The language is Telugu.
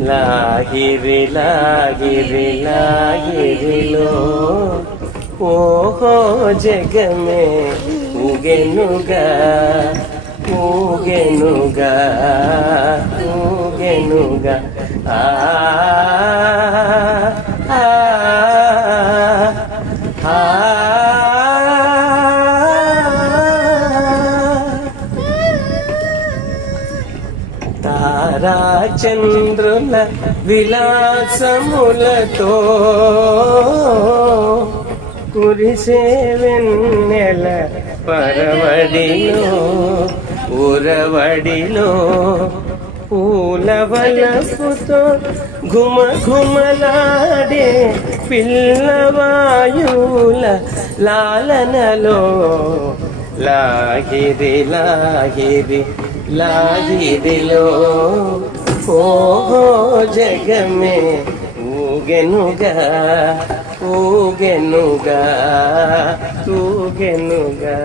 లాగిరి లాగిరి లాగిరిలో ఓహో జగమే ఊగెనుగా ఊగెనుగా ఊగెనుగా ఆ ఆ ఆ తారా చంద్రుల విలాసములతో కురిసే వెన్నెల పరవడిలో ఉరవడిలో పూల వలపుతో ఘుమ ఘుమలాడే పిల్లవాయుల లాలనలో లాగిరి లాగిరి లాగిరిలో ఓహో జగమే ఊగెనుగా ఊగెనుగా ఊగెనుగా